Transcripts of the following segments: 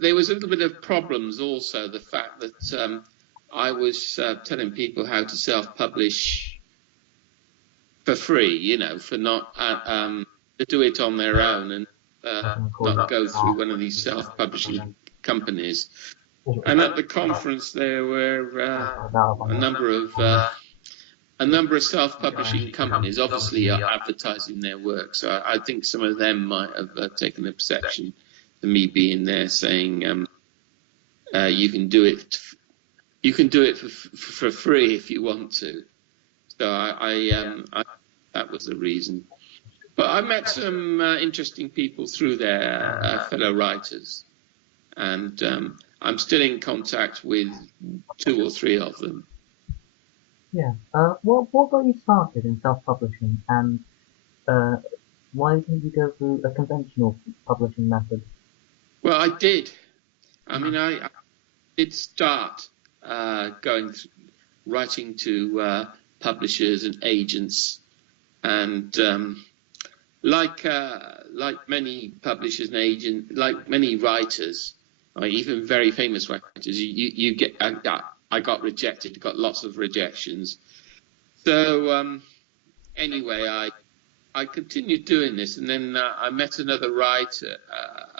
there was a little bit of problems also. The fact that I was telling people how to self-publish for free, you know, for not to do it on their own and not go through one of these self-publishing companies. And at the conference, there were a number of self-publishing companies, obviously, are advertising their work. So I think some of them might have taken exception to me being there, saying you can do it. You can do it for free if you want to. So that was the reason. But I met some interesting people through there, fellow writers, and I'm still in contact with 2 or 3 of them. Yeah. What got you started in self-publishing, and why didn't you go through a conventional publishing method? Well, I did. I mean, I did start writing to publishers and agents, and like many publishers and agents, like many writers, or even very famous writers, you get. I got rejected. Got lots of rejections. So anyway, I continued doing this, and then I met another writer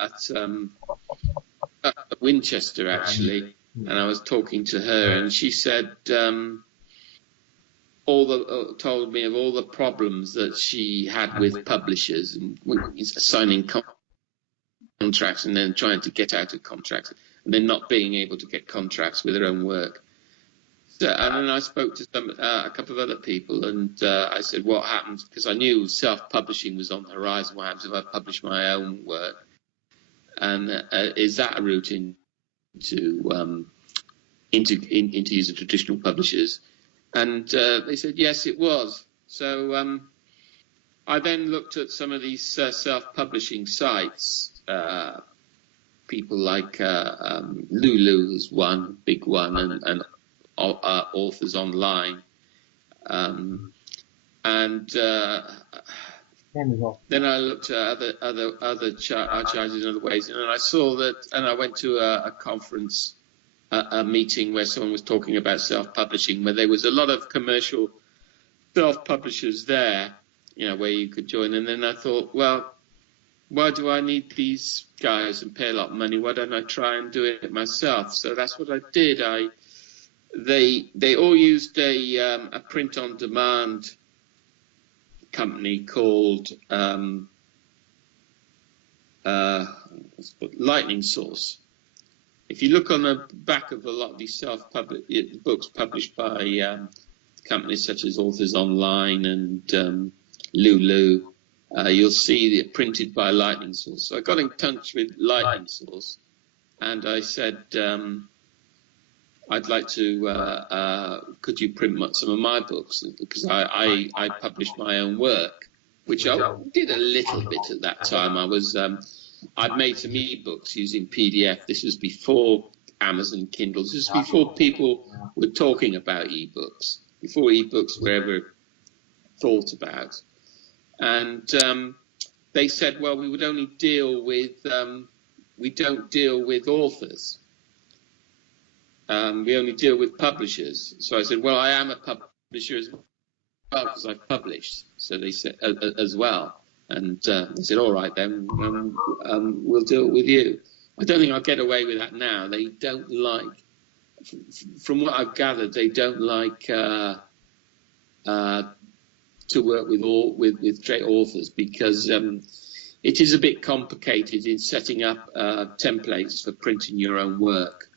at Winchester, actually, and I was talking to her, and she said told me of all the problems that she had with publishers and signing contracts and then trying to get out of contracts and then not being able to get contracts with her own work. So, and then I spoke to a couple of other people, and I said, what happens? Because I knew self-publishing was on the horizon. What happens if I publish my own work? And is that a route into using traditional publishers? And they said, yes, it was. So I then looked at some of these self-publishing sites. People like Lulu is one big one, and Authors Online, and then I looked at other charges in other ways, and I saw that, and I went to a conference, a meeting where someone was talking about self-publishing, where there was a lot of commercial self-publishers there, you know, where you could join. And then I thought, well, why do I need these guys and pay a lot of money? Why don't I try and do it myself? So that's what I did. They all used a print-on-demand company called Lightning Source. If you look on the back of a lot of these self-published books published by companies such as Authors Online and Lulu, you'll see it printed by Lightning Source. So I got in touch with Lightning Source, and I said, I'd like to, could you print some of my books? Because I published my own work, which I did a little bit at that time. I'd made some e-books using PDF. This was before Amazon Kindle. This was before people were talking about e-books, before e-books were ever thought about. And they said, well, we would only deal with, we don't deal with authors. We only deal with publishers. So I said, well, I am a publisher as well because I've published. So they said as well. And they said, all right, then we'll deal with you. I don't think I'll get away with that now. They don't like, from what I've gathered, they don't like to work with straight authors because it is a bit complicated in setting up templates for printing your own work.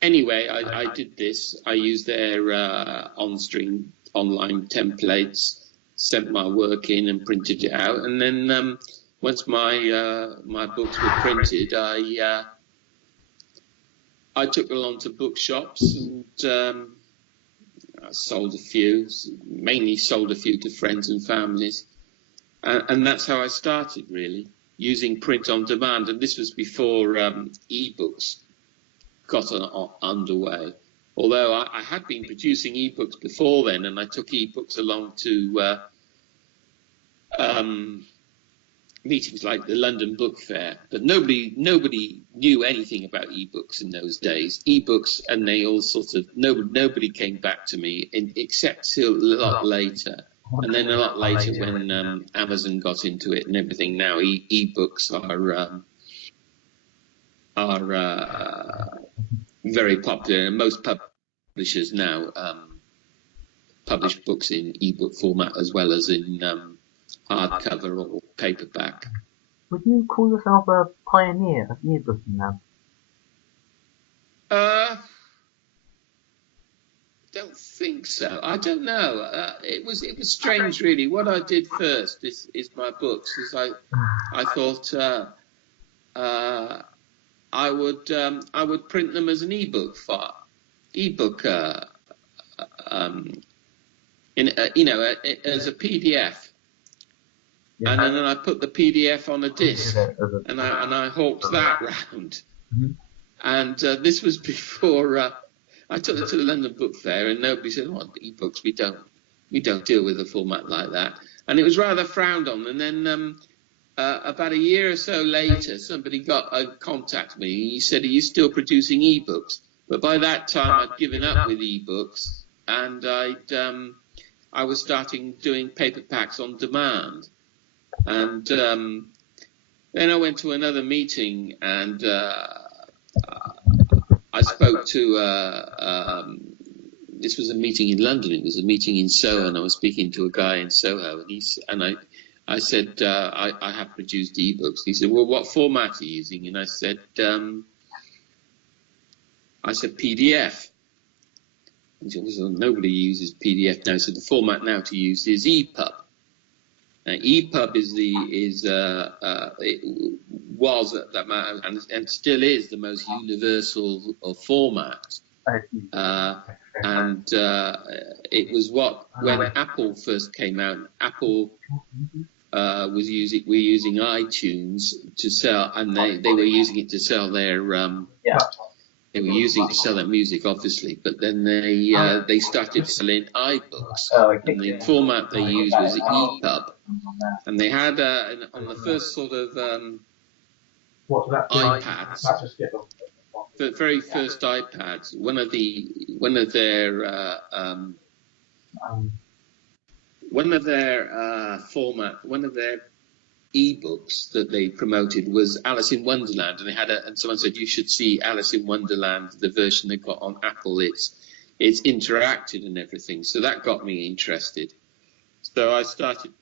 Anyway, I did this. I used their on-string online templates, sent my work in and printed it out. And then once my books were printed, I took them along to bookshops and I sold a few, mainly sold a few to friends and families. And that's how I started, really, using print on demand. And this was before e-books got underway. Although I had been producing e-books before then, and I took e-books along to meetings like the London Book Fair, but nobody knew anything about ebooks in those days. Ebooks, and they all sort of nobody came back to me except till a lot later, and then a lot later when Amazon got into it and everything. Now ebooks are very popular, and most publishers now publish books in ebook format as well as in hardcover or paperback. Would you call yourself a pioneer of e-booking now? Don't think so. I don't know. It was strange, really. What I did first is my books. Is I thought I would print them as an ebook file, as a PDF. Yeah. And then I put the PDF on a disc, and I hawked that round. Mm-hmm. And this was before I took it to the London Book Fair, and nobody said, "What ebooks? We don't deal with a format like that." And it was rather frowned on. And then about a year or so later, somebody got contact me. He said, "Are you still producing ebooks?" But by that time, I'd given up with ebooks, and I was starting doing paperbacks on demand. And then I went to another meeting, and I spoke to, this was a meeting in London, it was a meeting in Soho, and I was speaking to a guy in Soho, and I said, I have produced ebooks. He said, "Well, what format are you using?" And I said PDF. He said, "Well, nobody uses PDF now, so the format now to use is EPUB." Now, EPUB was at that matter, and still is, the most universal format. And it was when Apple first came out, Apple were using iTunes to sell, and they were using it to sell their they were using it to sell their music, obviously, but then they started selling iBooks, and the format they used was EPUB. And they had on the first sort of iPads, the very first iPads, one of their ebooks that they promoted was Alice in Wonderland, and they had and someone said, "You should see Alice in Wonderland, the version they got on Apple. It's interactive and everything." So that got me interested. So I started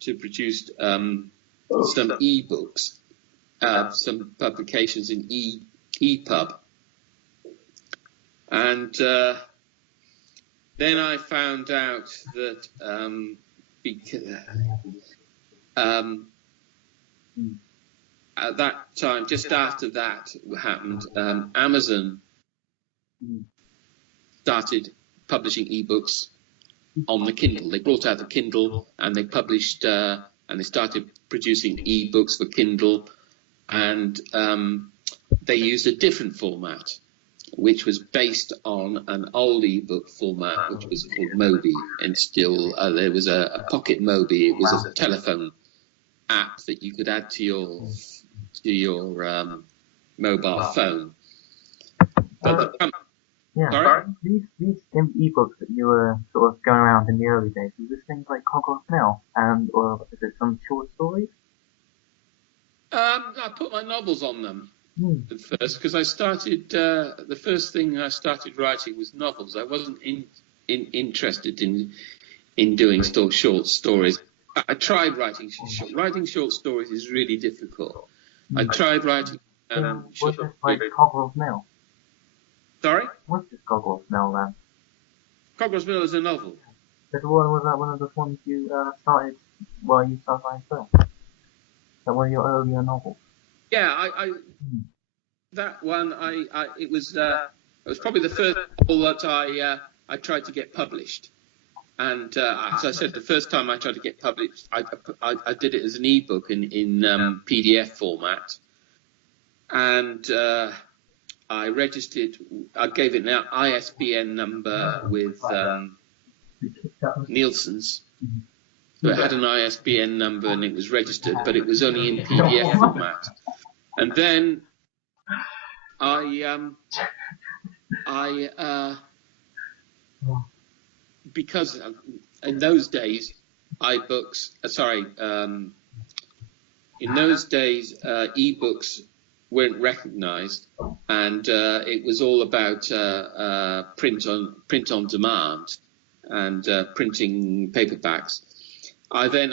to produce some ebooks, some publications in EPUB, and then I found out that at that time, just after that happened, Amazon started publishing ebooks on the Kindle. They brought out the Kindle, and they published and they started producing ebooks for Kindle, and they used a different format, which was based on an old ebook format, which was called Mobi, and still there was a Pocket Mobi. It was a telephone app that you could add to your mobile phone. But these ebooks that you were sort of going around in the early days, was this things like Cogwell's Mill, or is it some short stories? I put my novels on them at first, because I started. The first thing I started writing was novels. I wasn't interested in doing short stories. I tried writing short stories is really difficult. I tried writing. Was this like Cogwell's Mill? Sorry? What's this Cogwell's Mill then? Cogwell's Mill is a novel. Was that one of the ones you started while you started writing film? That one of your earlier novels? Yeah, that one. It was probably the first novel that I tried to get published. And as I said, the first time I tried to get published, I did it as an ebook in PDF format, and I registered. I gave it an ISBN number with Nielsen's, So it had an ISBN number and it was registered, but it was only in PDF format. And then because in those days, in those days, e-books weren't recognised, and it was all about print on demand and printing paperbacks. I then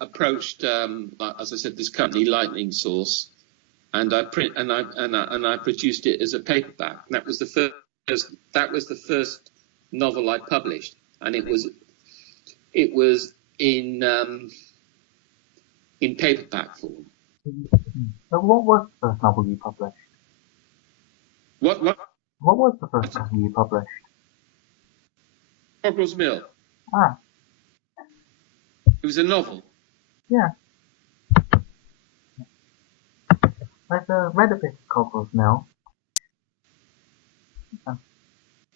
approached, as I said, this company, Lightning Source, and I produced it as a paperback. And that was the first novel I published, and it was in paperback form. So what was the first novel you published? What? What was the first novel you published? Cockerell's Mill. Ah. It was a novel. Yeah. I've read a bit of Cockerell's Mill.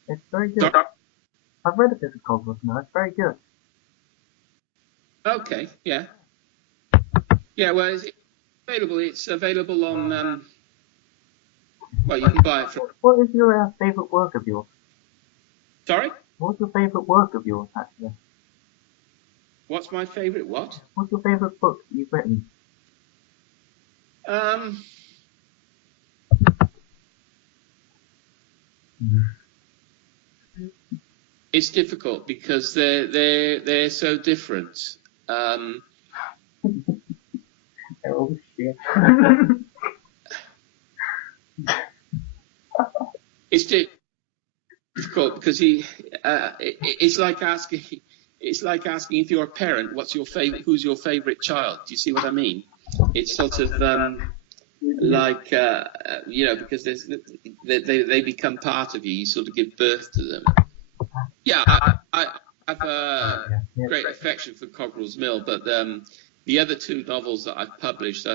It's very good. Sorry? I've read a bit of Cockerell's Mill. It's very good. Okay. Yeah. Yeah. Well, it's available. It's available on. Well, you can buy it from. What is your favourite work of yours? Sorry? What's your favourite work of yours, actually? What's my favourite what? What's your favourite book you've written? It's difficult because they're so different. Oh shit. It's difficult because it's like asking if you're a parent, who's your favourite child? Do you see what I mean? It's sort of like because they become part of you. You sort of give birth to them. Yeah, I have a great affection for Cockerell's Mill, but the other two novels that I've published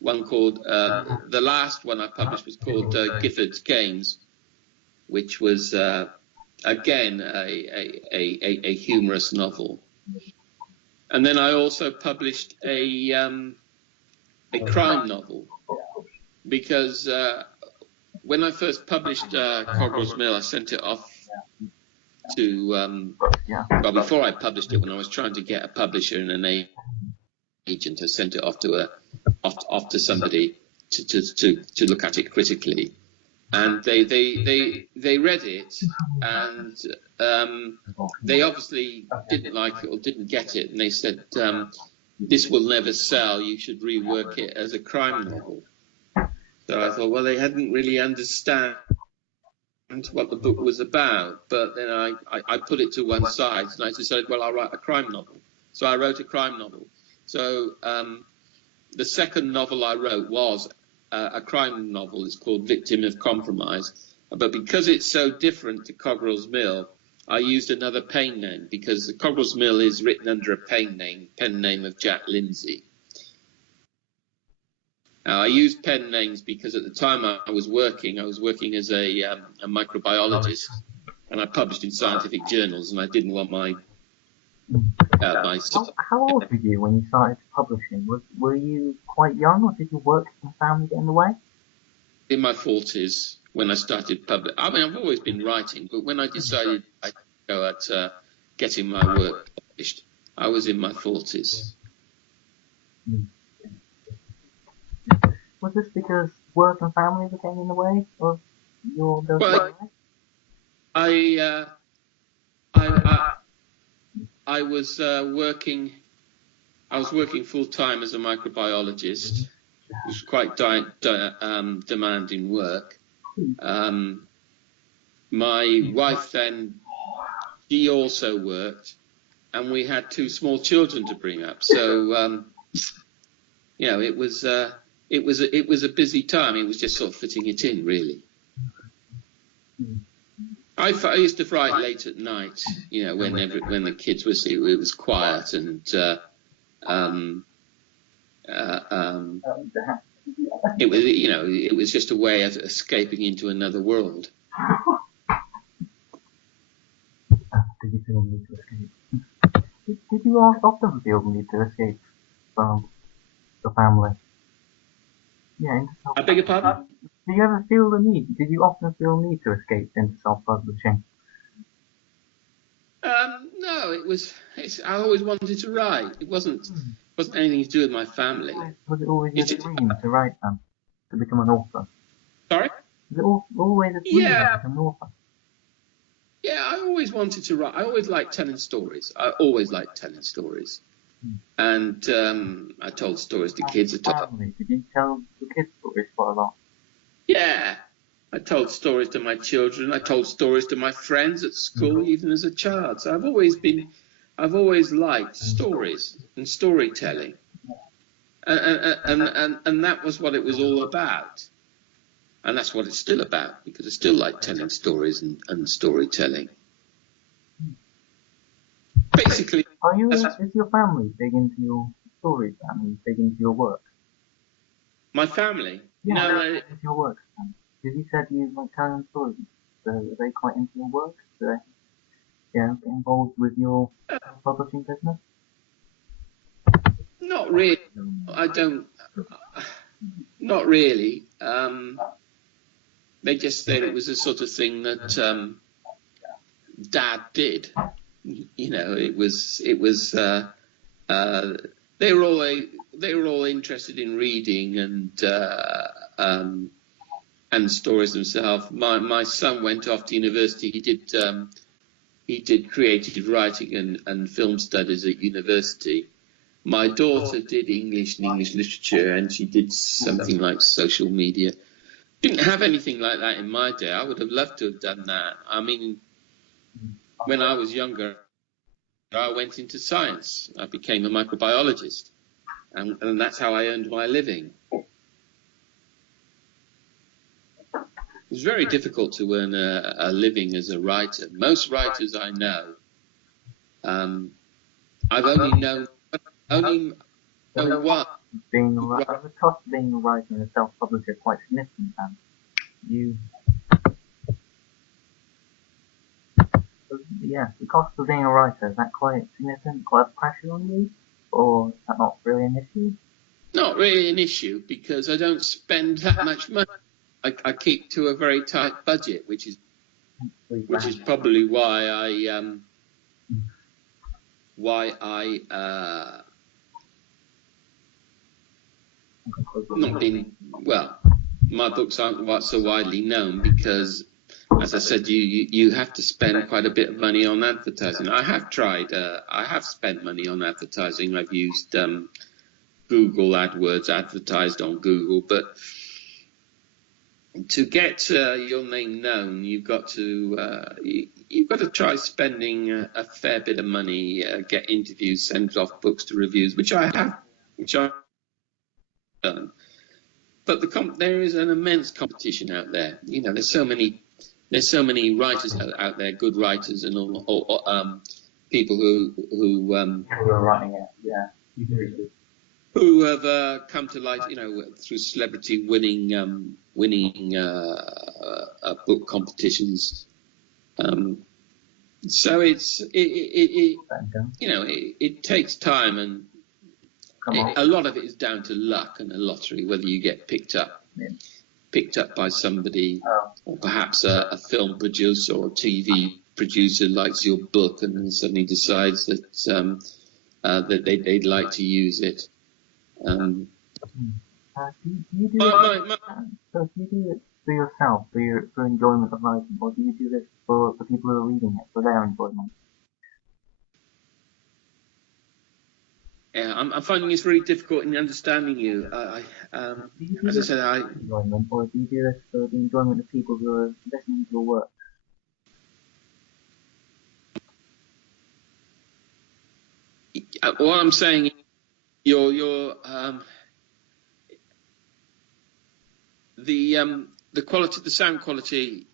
one called the last one I published was called Gifford's Games, which was again a humorous novel. And then I also published a crime novel, because when I first published Cockerell's Mill, I sent it off to well, before I published it, when I was trying to get a publisher and an agent, I sent it off to somebody to look at it critically, and they read it, and they obviously didn't like it or didn't get it, and they said, this will never sell, you should rework it as a crime novel. So I thought, well, they hadn't really understand what the book was about, but then I put it to one side and I decided, well, I'll write a crime novel. So I wrote a crime novel. So the second novel I wrote was a crime novel. It's called Victim of Compromise. But because it's so different to Cockerell's Mill, I used another pen name, because the Cockerell's Mill is written under a pen name of Jack Lindsay. Now, I used pen names because at the time I was working as a microbiologist, and I published in scientific journals, and I didn't want my How old were you when you started publishing? Were you quite young, or did your work and family get in the way? In my 40s when I started publishing. I mean, I've always been writing, but when I decided I'd go at getting my work published, I was in my 40s. Was this because work and family were getting in the way of your? Well, I was working. I was working full time as a microbiologist. It was quite demanding work. My wife then, she also worked, and we had two small children to bring up. So it was a busy time. It was just sort of fitting it in, really. I used to write late at night, when the kids were asleep. It was quiet, and it was just a way of escaping into another world. need to escape. Did you often feel the need to escape from the family? Yeah, into I beg your pardon? do you ever feel the need? Did you often feel the need to escape into self-publishing? No, I always wanted to write. It wasn't anything to do with my family. Was it always your dream to write them? To become an author? Sorry? Was it always a dream to become an author? Yeah, I always wanted to write. I always liked telling stories. I always liked telling stories. And I told stories to kids. Did you tell the kids stories quite a lot? Yeah. I told stories to my children. I told stories to my friends at school, even as a child. So I've always liked stories and storytelling. And that was what it was all about. And that's what it's still about, because I still like telling stories and storytelling. Basically, is your family big into your stories and big into your work? My family? Yeah, no, into your work. Because you said you like telling stories. So are they quite into your work? Do they, get involved with your publishing business? Not really. I don't. Not really. They just said it was the sort of thing that Dad did. You know, it was. They were all interested in reading and stories themselves. My son went off to university. He did creative writing and film studies at university. My daughter did English and English literature, and she did something like social media. Didn't have anything like that in my day. I would have loved to have done that. I mean, when I was younger, I went into science. I became a microbiologist, and that's how I earned my living. It's very difficult to earn a living as a writer. Most writers I know, I've only known one. The cost of being a writer and a self-publisher quite significant, and the cost of being a writer, is that quite significant, quite a pressure on you, or is that not really an issue? Not really an issue, because I don't spend that much money. I keep to a very tight budget, which is probably why not been well. My books aren't so widely known because, as I said, you have to spend quite a bit of money on advertising. I have tried. I have spent money on advertising. I've used Google AdWords, advertised on Google, but to get your name known, you've got to try spending a fair bit of money, get interviews, send off books to reviews, which I have done. But there is an immense competition out there. You know, there's so many writers out there, good writers, and all people who are writing it, yeah. Who have come to light, you know, through celebrity winning book competitions. So it takes time, and a lot of it is down to luck and a lottery, whether you get picked up by somebody, or perhaps a film producer or a TV producer likes your book and then suddenly decides that they'd like to use it. Do you do it for yourself, for enjoyment of writing, or do you do this for the people who are reading it, for their enjoyment? Yeah, I'm finding it's really difficult in understanding you. As I said, enjoyment, or do you do this for the enjoyment of people who are listening to your work? What I'm saying is, the quality, the sound quality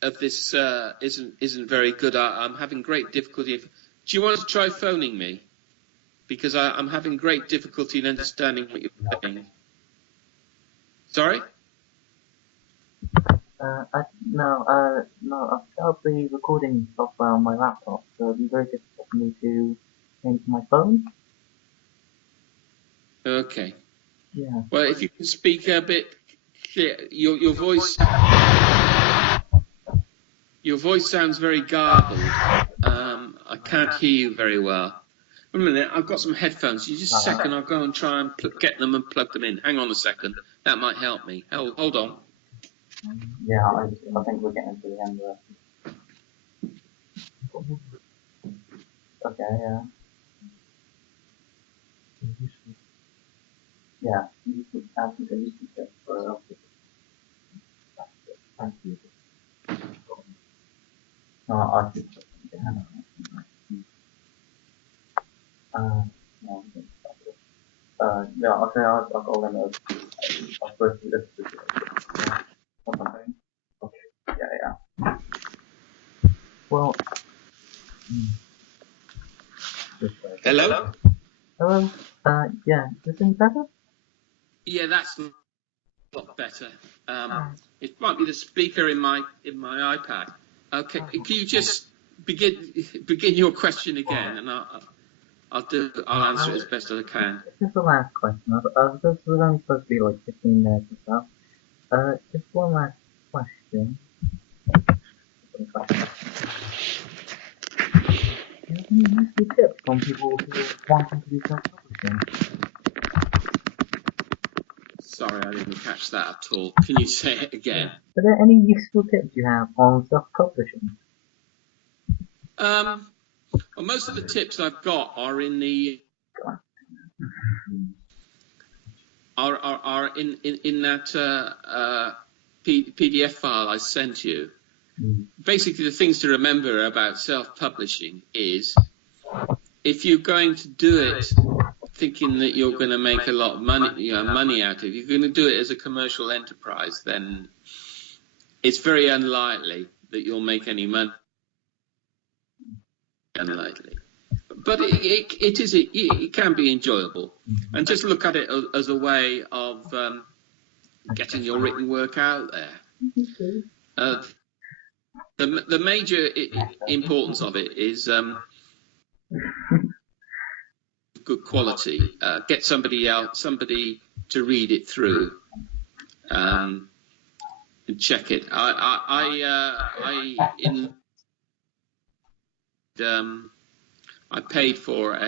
of this isn't very good. I'm having great difficulty. Do you want to try phoning me? Because I'm having great difficulty in understanding what you're saying. Sorry? No, I've set up the recording software on my laptop, so it'd be very difficult for me to change my phone. Okay. Yeah. Well, if you can speak a bit clear, your voice sounds very garbled. I can't hear you very well. Wait a minute, I've got some headphones. You just a second, I'll go and try and get them and plug them in. Hang on a second. That might help me. Hold on. Yeah, I think we're getting to the end of it. Okay, yeah. Yeah, you should have to do it for thank you. No, I should just no, yeah, okay, I'll go and I'll first do this. Yeah, or something. Okay, yeah. Well, Hello? hello, yeah, is this any better? Yeah, that's a lot better. It might be the speaker in my iPad. Okay, can you just begin your question again, and I'll answer it as best as I can. This is the last question. This was only supposed to be like 15 minutes or so. Just one last question. Do you have any useful tips from people who are wanting to do self-publishing? Sorry, I didn't catch that at all. Can you say it again? Are there any useful tips you have on self-publishing? Well, most of the tips I've got are in the are in that PDF file I sent you. Basically, the things to remember about self-publishing is if you're going to do it thinking that you're going to make a lot of money out of it, if you're going to do it as a commercial enterprise, then it's very unlikely that you'll make any money. Unlikely. But it can be enjoyable, and just look at it as a way of getting your written work out there. The major importance of it is good quality. Get somebody to read it through and check it. I paid for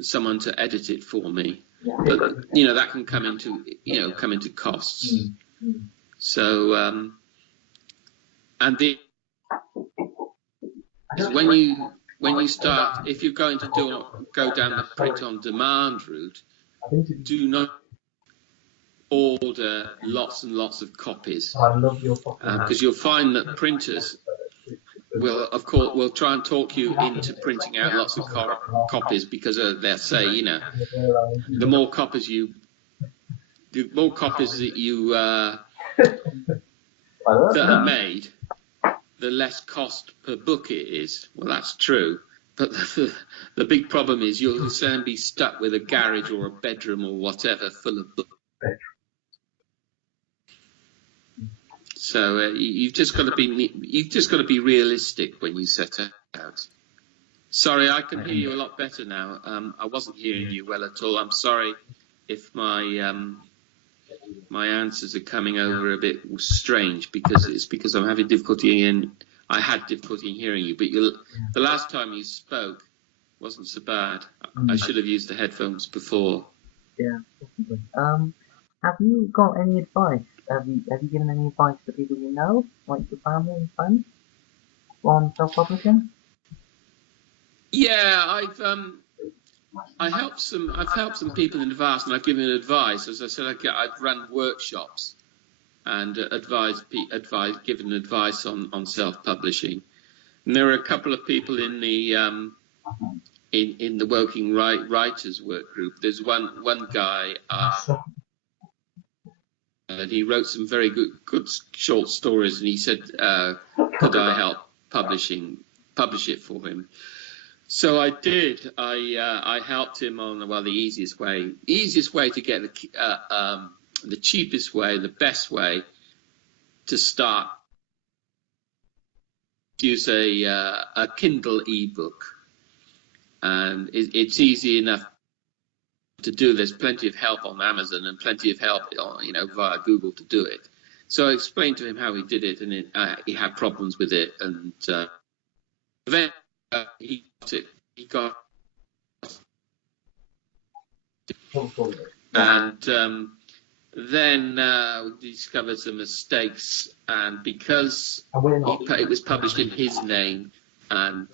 someone to edit it for me, but that can come into costs. So and when you start, if you're going to go down the print on demand route, do not order lots and lots of copies, because you'll find that printers will try and talk you into printing out lots of copies, because they'll say, the more copies that you that are made, the less cost per book it is. Well, that's true, but the big problem is you'll then be stuck with a garage or a bedroom or whatever full of books. So you've just got to be realistic when you set out. Sorry, I can hear you a lot better now. I wasn't hearing you well at all. I'm sorry if my answers are coming over a bit strange, because I'm having difficulty I had difficulty in hearing you. But the last time you spoke wasn't so bad. I should have used the headphones before. Yeah. Have you got any advice? Have you given any advice to people you know, like your family and friends, on self-publishing? Yeah, I've helped some people in the past, and I've given advice. As I said, I've run workshops and given advice on self-publishing. And there are a couple of people in the in the Woking Writers work group. There's one guy. And he wrote some very good short stories, and he said, could I help publish it for him? So I did. I helped him on the easiest way to get the cheapest way, the best way to start, use a Kindle ebook, and it's easy enough to do. There's plenty of help on Amazon and plenty of help, via Google to do it. So I explained to him how he did it, and he had problems with it, and then he got it. He got and then we discovered some mistakes, and because it was published in his name, and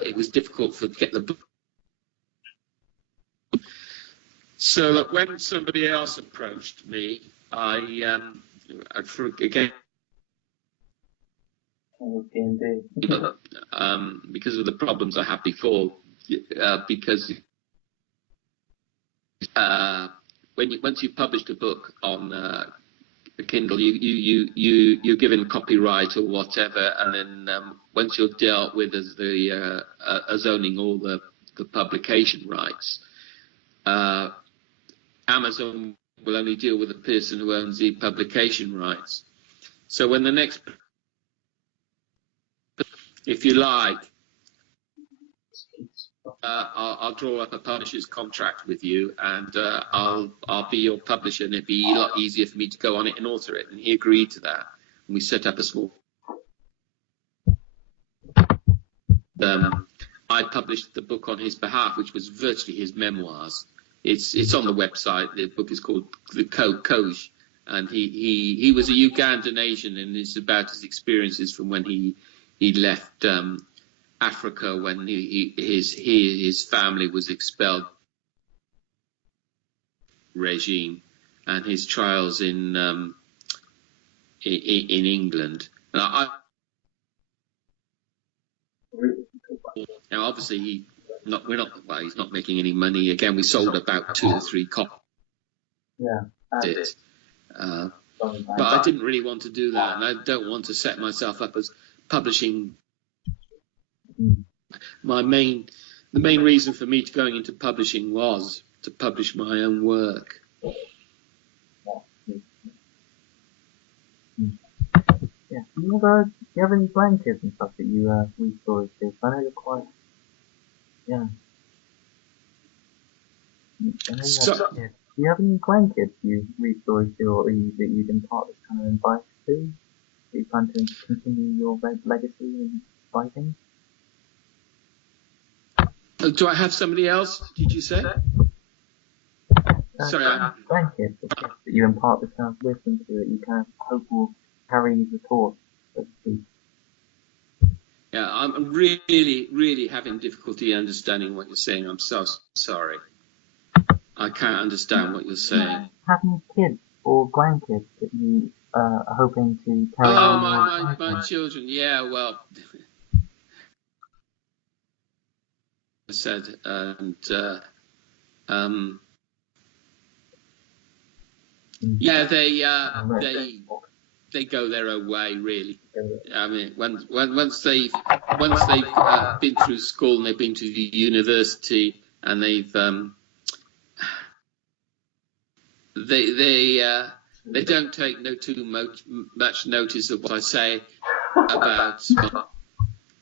it was difficult to get the book. So that when somebody else approached me, again, because of the problems I had before, because once you published a book on Kindle, you're given copyright or whatever, and then once you're dealt with as owning all the publication rights, Amazon will only deal with the person who owns the publication rights. So when the next, if you like, I'll draw up a publisher's contract with you, and I'll be your publisher, and it'd be a lot easier for me to go on it and alter it. And he agreed to that, and we set up a small. I published the book on his behalf, which was virtually his memoirs. It's on the website. The book is called The Koj, and he was a Ugandan Asian, and it's about his experiences from when he left Africa when his family was expelled regime, and his trials in England. And now obviously he's not making any money. Again, we sold about 2 or 3 copies. Yeah. But I didn't really want to do that, and I don't want to set myself up as publishing. The main reason for me going into publishing was to publish my own work. Yeah. Do you have any grandkids and stuff that you read stories to? I know you're quite. Yeah. Do you have any grandkids you read stories to, or that you've impart this kind of advice to? Do you plan to continue your legacy in writing? Do I have somebody else? Did you say? Sorry, grandkids that you impart this kind of wisdom to, that you kind of hope will carry the torch, so to speak. Yeah, I'm really, really having difficulty understanding what you're saying. I'm so sorry. I can't understand what you're saying. Having kids or grandkids that you are hoping to carry on? My children. Yeah, well, I said, and yeah, they go their own way, really. I mean, once they've been through school and they've been to the university, and they've they don't take too much notice of what I say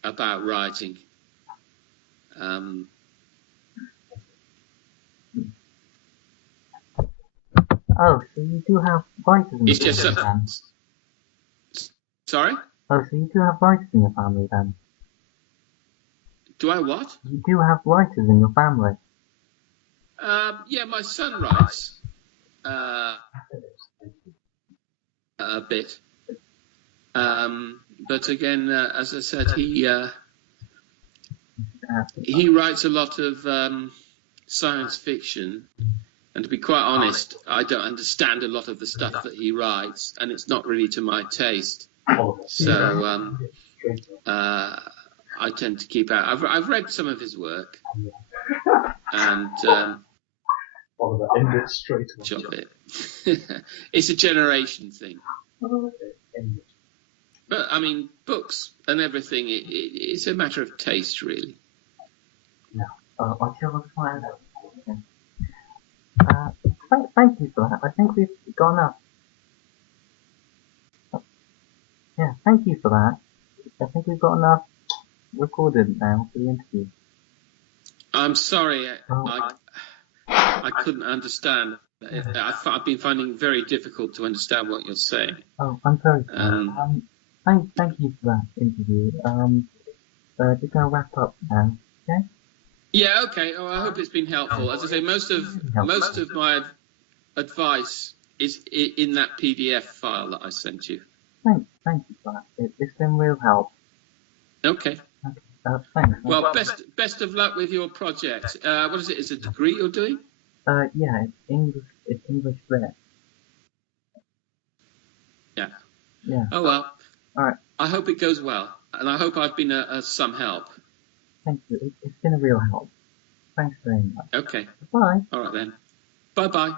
about writing. Oh, so you do have writers in your family then? Sorry? Oh, so you do have writers in your family then? Do I what? You do have writers in your family? Yeah, my son writes a bit. But again, as I said, he writes a lot of science fiction. And to be quite honest, I don't understand a lot of the stuff that he writes, and it's not really to my taste. So I tend to keep out. I've read some of his work, and it's a generation thing. But I mean, books and everything, it's a matter of taste, really. Thank you for that. I think we've gone up. Yeah, thank you for that. I think we've got enough recorded now for the interview. I'm sorry, Oh, I couldn't understand. I've been finding it very difficult to understand what you're saying. oh, I'm sorry for that. Thank you for that interview. Just gonna wrap up now. Okay? Yeah, okay. Oh, I hope it's been helpful. As I say, most of my advice is in that PDF file that I sent you. Thank you for that. It's been real help. Okay. Thanks. Well, best of luck with your project. What is it? Is it a degree you're doing? Yeah, it's English. It's English lit. Yeah. Yeah. Oh well. All right. I hope it goes well, and I hope I've been some help. Thank you. It's been a real help. Thanks very much. Okay. Bye. All right then. Bye-bye. Bye.